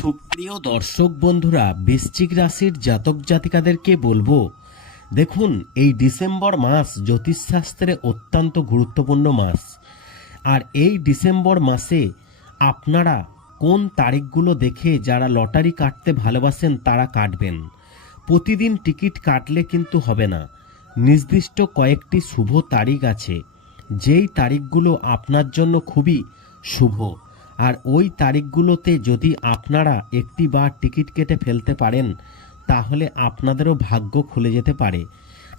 সুপ্রিয় দর্শক বন্ধুরা, বৃশ্চিক রাশির জাতক জাতিকাদেরকে বলব, দেখুন, এই ডিসেম্বর মাস জ্যোতিষশাস্ত্রে অত্যন্ত গুরুত্বপূর্ণ মাস। আর এই ডিসেম্বর মাসে আপনারা কোন তারিখগুলো দেখে যারা লটারি কাটতে ভালোবাসেন তারা কাটবেন। প্রতিদিন টিকিট কাটলে কিন্তু হবে না। নির্দিষ্ট কয়েকটি শুভ তারিখ আছে। যেই তারিখগুলো আপনার জন্য খুবই শুভ। আর ওই তারিখগুলোতে যদি আপনারা একটি বার টিকিট কেটে ফেলতে পারেন, তাহলে আপনাদেরও ভাগ্য খুলে যেতে পারে।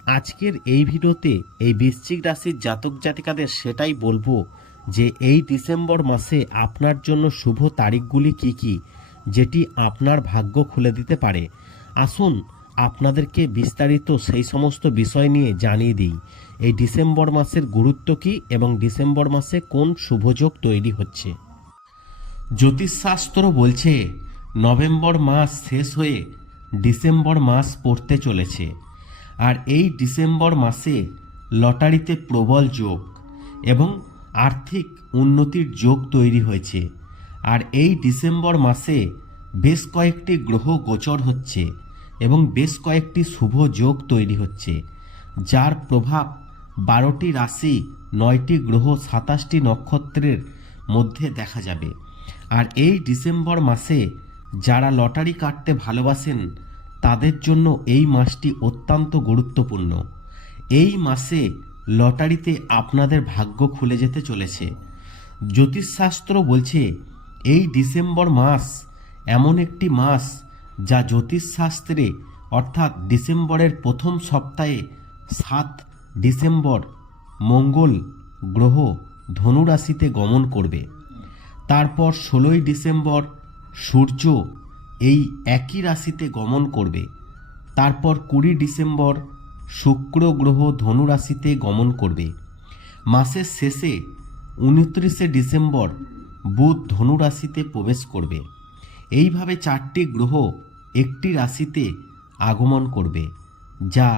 আজকের এই ভিডিওতে এই বৃশ্চিক রাশির জাতক জাতিকাদের সেটাই বলব যে এই ডিসেম্বর মাসে আপনার জন্য শুভ তারিখগুলি কি কি, যেটি আপনার ভাগ্য খুলে দিতে পারে। আসুন আপনাদেরকে বিস্তারিত সেই সমস্ত বিষয় নিয়ে জানিয়ে দিই। এই ডিসেম্বর মাসের গুরুত্ব কী এবং ডিসেম্বর মাসে কোন শুভযোগ তৈরি হচ্ছে? জ্যোতিষশাস্ত্র বলছে, নভেম্বর মাস শেষ হয়ে ডিসেম্বর মাস পড়তে চলেছে। আর এই ডিসেম্বর মাসে লটারিতে প্রবল যোগ এবং আর্থিক উন্নতির যোগ তৈরি হয়েছে। আর এই ডিসেম্বর মাসে বেশ কয়েকটি গ্রহ গোচর হচ্ছে এবং বেশ কয়েকটি শুভ যোগ তৈরি হচ্ছে, যার প্রভাব বারোটি রাশি, নয়টি গ্রহ, সাতাশটি নক্ষত্রের মধ্যে দেখা যাবে। আর এই ডিসেম্বর মাসে যারা লটারি কাটতে ভালোবাসেন, তাদের জন্য এই মাসটি অত্যন্ত গুরুত্বপূর্ণ। এই মাসে লটারিতে আপনাদের ভাগ্য খুলে যেতে চলেছে। জ্যোতিষশাস্ত্র বলছে, এই ডিসেম্বর মাস এমন একটি মাস যা জ্যোতিষশাস্ত্রে, অর্থাৎ ডিসেম্বরের প্রথম সপ্তাহে সাত ডিসেম্বর, মঙ্গল, গ্রহ, ধনুরাশিতে গমন করবে। তারপর ষোলোই ডিসেম্বর সূর্য এই একই রাশিতে গমন করবে। তারপর কুড়ি ডিসেম্বর শুক্র গ্রহ ধনু রাশিতে গমন করবে। মাসের শেষে উনত্রিশে ডিসেম্বর বুধ ধনু রাশিতে প্রবেশ করবে। এইভাবে চারটি গ্রহ একটি রাশিতে আগমন করবে, যা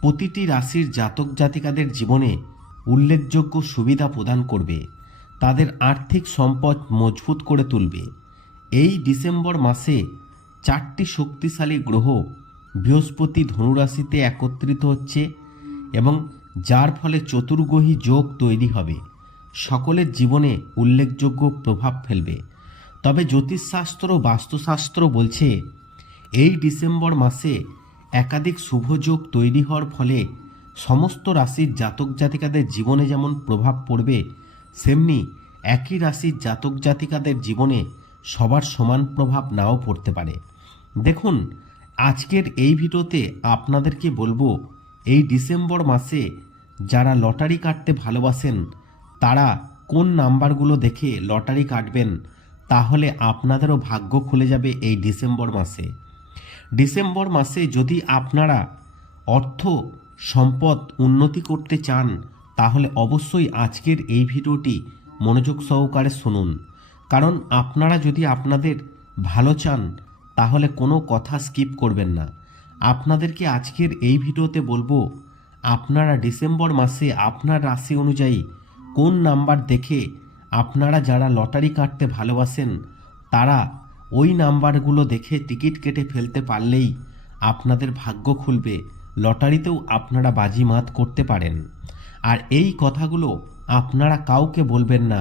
প্রতিটি রাশির জাতক জাতিকাদের জীবনে উল্লেখযোগ্য সুবিধা প্রদান করবে। তাদের আর্থিক সম্পদ মজবুত করে তুলবে। এই ডিসেম্বর মাসে চারটি শক্তিশালী গ্রহ বৃহস্পতি ধনুরাশিতে একত্রিত হচ্ছে এবং যার ফলে চতুর্গ্রহী যোগ তৈরি হবে। সকলের জীবনে উল্লেখযোগ্য প্রভাব ফেলবে। তবে জ্যোতিষশাস্ত্র বাস্তুশাস্ত্র বলছে, এই ডিসেম্বর মাসে একাধিক শুভযোগ তৈরি হওয়ার ফলে সমস্ত রাশির জাতক জাতিকাদের জীবনে যেমন প্রভাব পড়বে সেমনি একই রাশির জাতক জাতিকাদের জীবনে সবার সমান প্রভাব নাও পড়তে পারে। দেখুন, আজকের এই ভিডিওতে আপনাদেরকে বলব, এই ডিসেম্বর মাসে যারা লটারি কাটতে ভালোবাসেন, তারা কোন নাম্বারগুলো দেখে লটারি কাটবেন, তাহলে আপনাদেরও ভাগ্য খুলে যাবে এই ডিসেম্বর মাসে। ডিসেম্বর মাসে যদি আপনারা অর্থ, সম্পদ উন্নতি করতে চান তাহলে অবশ্যই আজকের এই ভিডিওটি মনোযোগ সহকারে শুনুন। কারণ আপনারা যদি আপনাদের ভালো চান, তাহলে কোনো কথা স্কিপ করবেন না। আপনাদেরকে আজকের এই ভিডিওতে বলব, আপনারা ডিসেম্বর মাসে আপনার রাশি অনুযায়ী কোন নাম্বার দেখে আপনারা যারা লটারি কাটতে ভালোবাসেন, তারা ওই নাম্বারগুলো দেখে টিকিট কেটে ফেলতে পারলেই আপনাদের ভাগ্য খুলবে। লটারিতেও আপনারা বাজিমাত করতে পারেন। আর এই কথাগুলো আপনারা কাউকে বলবেন না।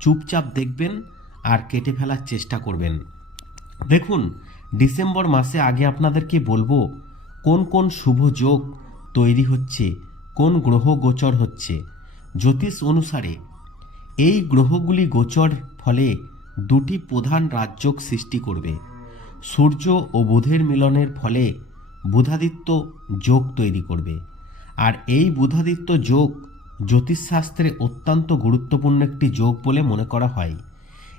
চুপচাপ দেখবেন আর কেটে ফেলার চেষ্টা করবেন। দেখুন, ডিসেম্বর মাসে আগে আপনাদেরকে বলব, কোন কোন শুভ যোগ তৈরি হচ্ছে, কোন গ্রহ গোচর হচ্ছে। জ্যোতিষ অনুসারে এই গ্রহগুলি গোচর ফলে দুটি প্রধান রাজযোগ সৃষ্টি করবে। সূর্য ও বুধের মিলনের ফলে বুধাদিত্য যোগ তৈরি করবে। আর এই বুধাদিত্য যোগ জ্যোতিষশাস্ত্রে অত্যন্ত গুরুত্বপূর্ণ একটি যোগ বলে মনে করা হয়।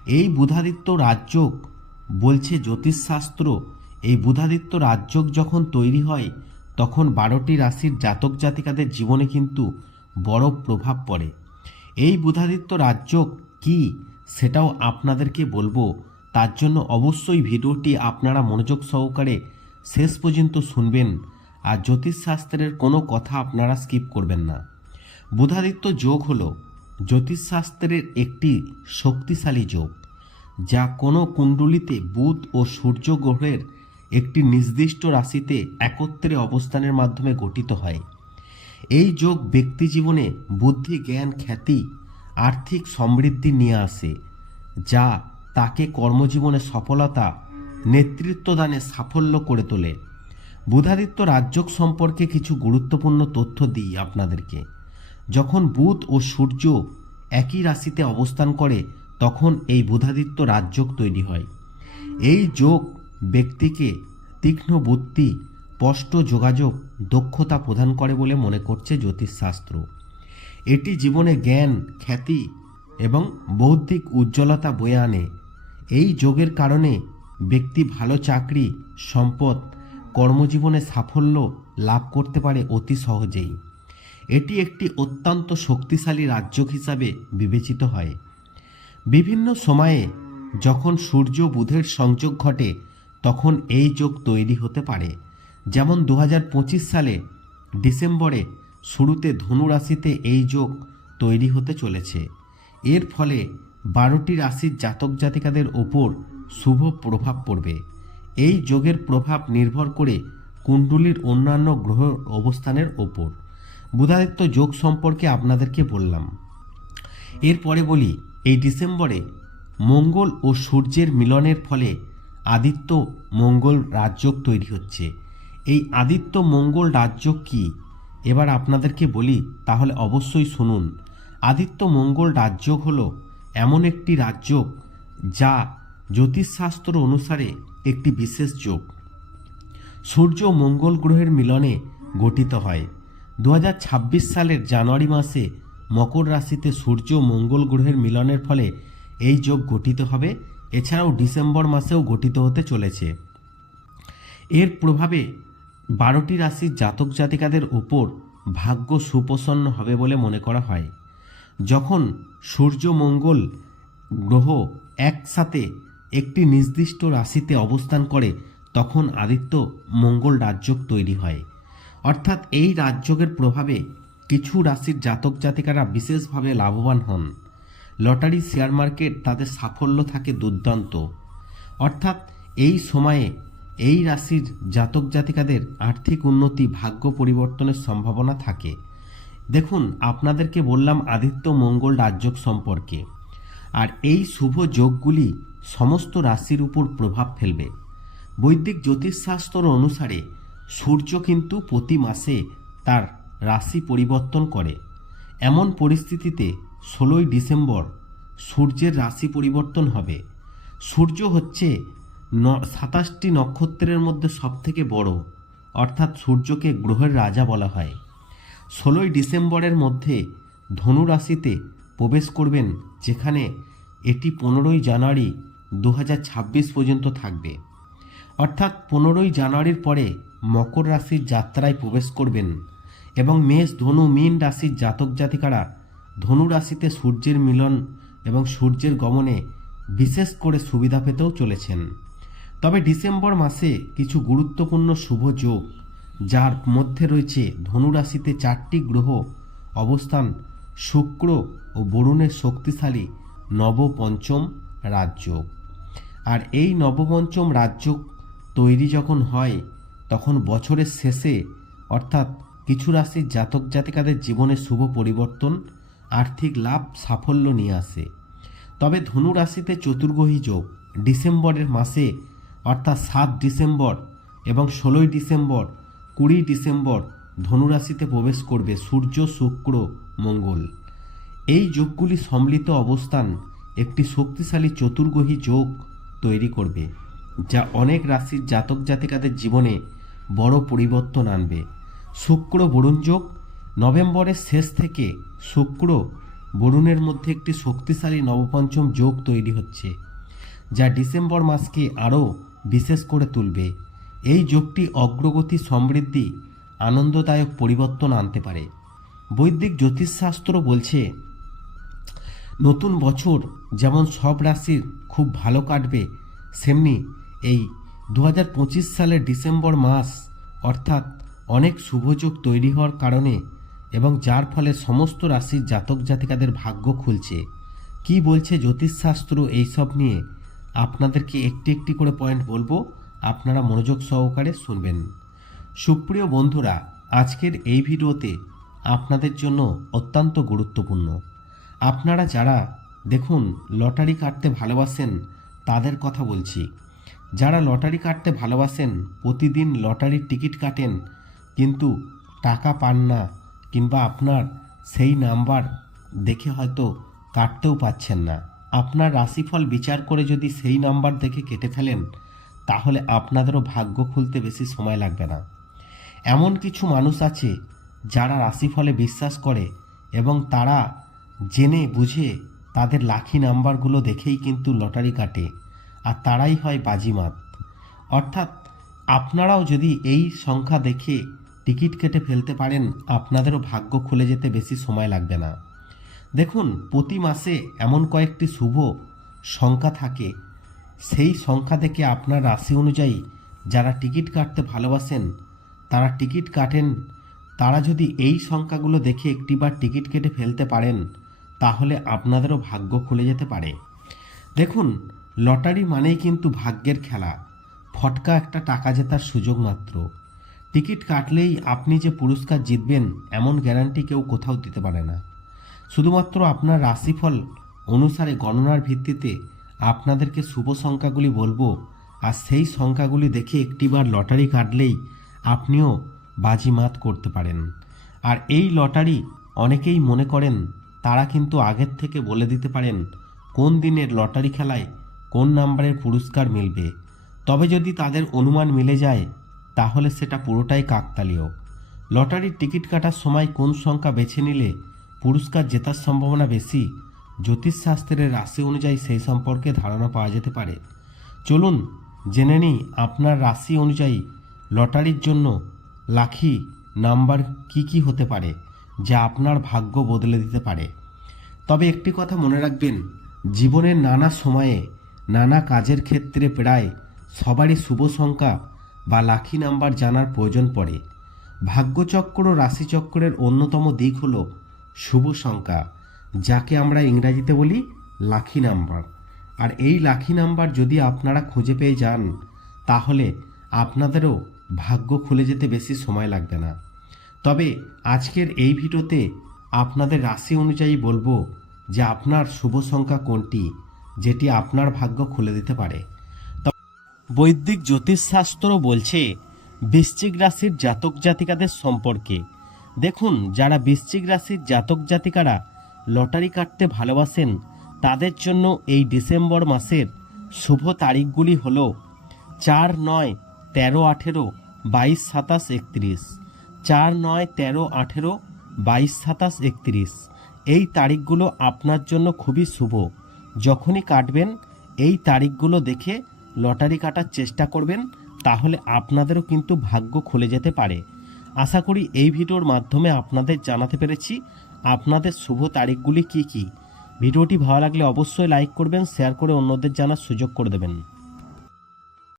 এই বুধাদিত্য রাজযোগ বলছে জ্যোতিষশাস্ত্র, এই বুধাদিত্য রাজযোগ যখন তৈরি হয়, তখন বারোটি রাশির জাতক জাতিকাদের জীবনে কিন্তু বড় প্রভাব পড়ে। এই বুধাদিত্য রাজযোগ কি সেটাও আপনাদেরকে বলব। তার জন্য অবশ্যই ভিডিওটি আপনারা মনোযোগ সহকারে শেষ পর্যন্ত শুনবেন। আর জ্যোতিষশাস্ত্রের কোনো কথা আপনারা স্কিপ করবেন না। বুধাদিত্য যোগ হল জ্যোতিষশাস্ত্রের একটি শক্তিশালী যোগ, যা কোনো কুণ্ডলিতে বুধ ও সূর্য গ্রহের একটি নির্দিষ্ট রাশিতে একত্রে অবস্থানের মাধ্যমে গঠিত হয়। এই যোগ ব্যক্তি জীবনে বুদ্ধি, জ্ঞান, খ্যাতি, আর্থিক সমৃদ্ধি নিয়ে আসে, যা তাকে কর্মজীবনে সফলতা নেতৃত্বদানে সাফল্য করে তোলে। বুধাদিত্য রাজযোগ সম্পর্কে কিছু গুরুত্বপূর্ণ তথ্য দিই আপনাদেরকে। যখন বুধ ও সূর্য একই রাশিতে অবস্থান করে, তখন এই বুধাদিত্য রাজযোগ তৈরি হয়। এই যোগ ব্যক্তিকে তীক্ষ্ণ বুদ্ধি, স্পষ্ট যোগাযোগ, দক্ষতা প্রদান করে বলে মনে করছে জ্যোতিষশাস্ত্র। এটি জীবনে জ্ঞান, খ্যাতি এবং বৌদ্ধিক উজ্জ্বলতা বয়ে আনে। এই যোগের কারণে ব্যক্তি ভালো চাকরি, সম্পদ, কর্মজীবনে সাফল্য লাভ করতে পারে অতি সহজেই। এটি একটি অত্যন্ত শক্তিশালী রাজ্য হিসাবে বিবেচিত হয়। বিভিন্ন সময়ে যখন সূর্য বুধের সংযোগ ঘটে, তখন এই যোগ তৈরি হতে পারে। যেমন দু হাজার পঁচিশ সালে ডিসেম্বরে শুরুতে ধনু রাশিতে এই যোগ তৈরি হতে চলেছে। এর ফলে বারোটি রাশির জাতক জাতিকাদের ওপর শুভ প্রভাব পড়বে। এই যোগের প্রভাব নির্ভর করে কুণ্ডুলির অন্যান্য গ্রহ অবস্থানের ওপর। বুধাদিত্য যোগ সম্পর্কে আপনাদেরকে বললাম। এরপরে বলি, এই ডিসেম্বরে মঙ্গল ও সূর্যের মিলনের ফলে আদিত্য মঙ্গল রাজযোগ তৈরি হচ্ছে। এই আদিত্য মঙ্গল রাজযোগ কি? এবার আপনাদেরকে বলি, তাহলে অবশ্যই শুনুন। আদিত্য মঙ্গল রাজযোগ হলো এমন একটি রাজযোগ যা জ্যোতিষশাস্ত্র অনুসারে একটি বিশেষ যোগ। সূর্য মঙ্গল গ্রহের মিলনে গঠিত হয়। দু হাজার ছাব্বিশ সালের জানুয়ারি মাসে মকর রাশিতে সূর্য মঙ্গল গ্রহের মিলনের ফলে এই যোগ গঠিত হবে। এছাড়াও ডিসেম্বর মাসেও গঠিত হতে চলেছে। এর প্রভাবে বারোটি রাশির জাতক জাতিকাদের উপর ভাগ্য সুপ্রসন্ন হবে বলে মনে করা হয়। যখন সূর্য মঙ্গল গ্রহ একসাথে একটি নির্দিষ্ট রাশিতে অবস্থান করে, তখন আদিত্য মঙ্গল রাজযোগ তৈরি হয়। অর্থাৎ এই রাজযোগের প্রভাবে কিছু রাশির জাতক জাতিকারা বিশেষভাবে লাভবান হন। লটারি শেয়ার মার্কেট তাদের সাফল্য থাকে দুর্দান্ত। অর্থাৎ এই সময়ে এই রাশির জাতক জাতিকাদের আর্থিক উন্নতি, ভাগ্য পরিবর্তনের সম্ভাবনা থাকে। দেখুন, আপনাদেরকে বললাম আদিত্য মঙ্গল রাজযোগ সম্পর্কে। আর এই শুভ যোগগুলি সমস্ত রাশির উপর প্রভাব ফেলবে। বৈদিক জ্যোতিষশাস্ত্র অনুসারে সূর্য কিন্তু প্রতি মাসে তার রাশি পরিবর্তন করে। এমন পরিস্থিতিতে ষোলোই ডিসেম্বর সূর্যের রাশি পরিবর্তন হবে। সূর্য হচ্ছে ন, সাতাশটি নক্ষত্রের মধ্যে সবথেকে বড়, অর্থাৎ সূর্যকে গ্রহের রাজা বলা হয়। ষোলোই ডিসেম্বরের মধ্যে ধনু রাশিতে প্রবেশ করবেন, যেখানে এটি পনেরোই জানুয়ারি দু হাজার ছাব্বিশ পর্যন্ত থাকবে। অর্থাৎ পনেরোই জানুয়ারির পরে মকর রাশির যাত্রায় প্রবেশ করবেন এবং মেষ, ধনু, মীন রাশির জাতক জাতিকারা ধনু রাশিতে সূর্যের মিলন এবং সূর্যের গমনে বিশেষ করে সুবিধা পেতেও চলেছেন। তবে ডিসেম্বর মাসে কিছু গুরুত্বপূর্ণ শুভ যোগ, যার মধ্যে রয়েছে ধনু রাশিতে চারটি গ্রহ, অবস্থান শুক্র ও বরুণের শক্তিশালী নবপঞ্চম রাজযোগ। আর এই নবপঞ্চম রাজযোগ তৈরি যখন হয়, তখন বছরের শেষে, অর্থাৎ কিছু রাশির জাতক জাতিকাদের জীবনে শুভ পরিবর্তন, আর্থিক লাভ, সাফল্য নিয়ে আসে। তবে ধনু রাশিতে চতুর্গ্রহী যোগ, ডিসেম্বরের মাসে, অর্থাৎ সাত ডিসেম্বর এবং ষোলোই ডিসেম্বর, কুড়ি ডিসেম্বর ধনুরাশিতে প্রবেশ করবে সূর্য, শুক্র, মঙ্গল। এই যোগগুলি সম্মিলিত অবস্থান একটি শক্তিশালী চতুর্গ্রহী যোগ তৈরি করবে। যা অনেক রাশির জাতক জাতিকাদের জীবনে বড় পরিবর্তন আনবে। শুক্র বরুণ যোগ, নভেম্বরের শেষ থেকে শুক্র বরুণের মধ্যে একটি শক্তিশালী নবপঞ্চম যোগ তৈরি হচ্ছে, যা ডিসেম্বর মাসকে আরও বিশেষ করে তুলবে। এই যোগটি অগ্রগতি সমৃদ্ধি, আনন্দদায়ক পরিবর্তন আনতে পারে। বৈদিক জ্যোতিষশাস্ত্র বলছে, নতুন বছর যেমন সব রাশির খুব ভালো কাটবে, সেমনি এই দু হাজার পঁচিশ সালের ডিসেম্বর মাস অর্থাৎ অনেক শুভযোগ তৈরি হওয়ার কারণে এবং যার ফলে সমস্ত রাশির জাতক জাতিকাদের ভাগ্য খুলছে। কি বলছে জ্যোতিষশাস্ত্র এইসব নিয়ে? আপনাদেরকে একটি একটি করে পয়েন্ট বলব, আপনারা মনোযোগ সহকারে শুনবেন। সুপ্রিয় বন্ধুরা, আজকের এই ভিডিওতে আপনাদের জন্য অত্যন্ত গুরুত্বপূর্ণ। আপনারা যারা দেখুন, লটারি কাটতে ভালোবাসেন, তাদের কথা বলছি। যারা লটারি কাটতে ভালোবাসেন, প্রতিদিন লটারির টিকিট কাটেন, কিন্তু টাকা পান না কিংবা আপনার সেই নাম্বার দেখে হয়তো কাটতেও পাচ্ছেন না। আপনার রাশিফল বিচার করে যদি সেই নাম্বার দেখে কেটে ফেলেন, তাহলে আপনাদেরও ভাগ্য খুলতে বেশি সময় লাগবে না। এমন কিছু মানুষ আছে যারা রাশিফলে বিশ্বাস করে এবং তারা জেনে বুঝে তাদের লাখি নাম্বারগুলো দেখেই কিন্তু লটারি কাটে। আর তারাই হয় বাজিমাত। অর্থাৎ আপনারাও যদি এই সংখ্যা দেখে টিকিট কেটে ফেলতে পারেন, আপনাদেরও ভাগ্য খুলে যেতে বেশি সময় লাগবে না। দেখুন, প্রতি মাসে এমন কয়েকটি শুভ সংখ্যা থাকে। সেই সংখ্যা দেখে আপনার রাশি অনুযায়ী যারা টিকিট কাটতে ভালোবাসেন, তারা টিকিট কাটেন। তারা যদি এই সংখ্যাগুলো দেখে একটিবার টিকিট কেটে ফেলতে পারেন, তাহলে আপনাদেরও ভাগ্য খুলে যেতে পারে। দেখুন লটারি মানেই কিন্তু ভাগ্যের খেলা। ফটকা একটা টাকা জেতার সুযোগ মাত্র। টিকিট কাটলেই আপনি যে পুরস্কার জিতবেন, এমন গ্যারান্টি কেউ কোথাও দিতে পারে না। শুধুমাত্র আপনার রাশিফল অনুসারে গণনার ভিত্তিতে আপনাদেরকে শুভ সংখ্যাগুলি বলব, আর সেই সংখ্যাগুলি দেখে একটিবার লটারি কাটলেই আপনিও বাজিমাত করতে পারেন। আর এই লটারি অনেকেই মনে করেন, তারা কিন্তু আগের থেকে বলে দিতে পারেন, কোন দিনের লটারি খেলায় কোন নাম্বারের পুরস্কার মিলবে? তবে যদি তাদের অনুমান মিলে যায়, তাহলে সেটা পুরোটাই কাকতালীয়। লটারির টিকিট কাটার সময় কোন সংখ্যা বেছে নিলে পুরস্কার জেতার সম্ভাবনা বেশি? জ্যোতিষশাস্ত্রের রাশি অনুযায়ী সেই সম্পর্কে ধারণা পাওয়া যেতে পারে। চলুন জেনে নিই আপনার রাশি অনুযায়ী লটারির জন্য লাখি নাম্বার কি কি হতে পারে, যা আপনার ভাগ্য বদলে দিতে পারে। তবে একটি কথা মনে রাখবেন, জীবনের নানা সময়ে নানা কাজের ক্ষেত্রে প্রায় সবারই শুভ সংখ্যা বা লাখি নাম্বার জানার প্রয়োজন পড়ে। ভাগ্যচক্র রাশিচক্রের অন্যতম দিক হল শুভ সংখ্যা, যাকে আমরা ইংরাজিতে বলি লাখি নাম্বার আর এই লাখি নাম্বার যদি আপনারা খুঁজে পেয়ে যান, তাহলে আপনাদেরও ভাগ্য খুলে যেতে বেশি সময় লাগবে না। তবে আজকের এই ভিডিওতে আপনাদের রাশি অনুযায়ী বলব যে আপনার শুভ সংখ্যা কোনটি যেটি আপনার ভাগ্য খুলে দিতে পারে। বৈদিক জ্যোতিষশাস্ত্র বলছে, বৃশ্চিক রাশির জাতক জাতিকাদের সম্পর্কে। দেখুন, যারা বৃশ্চিক রাশির জাতক জাতিকারা লটারি কাটতে ভালোবাসেন, তাদের জন্য এই ডিসেম্বর মাসের শুভ তারিখগুলি হলো চার নয় তেরো আঠেরো বাইশ সাতাশ একত্রিশ। চার নয় তেরো আঠেরো বাইশ সাতাশ একত্রিশ। এই তারিখগুলো আপনার জন্য খুবই শুভ। যখনই কাটবেন, এই তারিখগুলো দেখে লটারি কাটার চেষ্টা করবেন, তাহলে আপনাদেরও কিন্তু ভাগ্য খুলে যেতে পারে। আশা করি এই ভিডিওর মাধ্যমে আপনাদের জানাতে পেরেছি আপনাদের শুভ তারিখগুলি কি কি। ভিডিওটি ভালো লাগলে অবশ্যই লাইক করবেন, শেয়ার করে অন্যদের জানার সুযোগ করে দেবেন।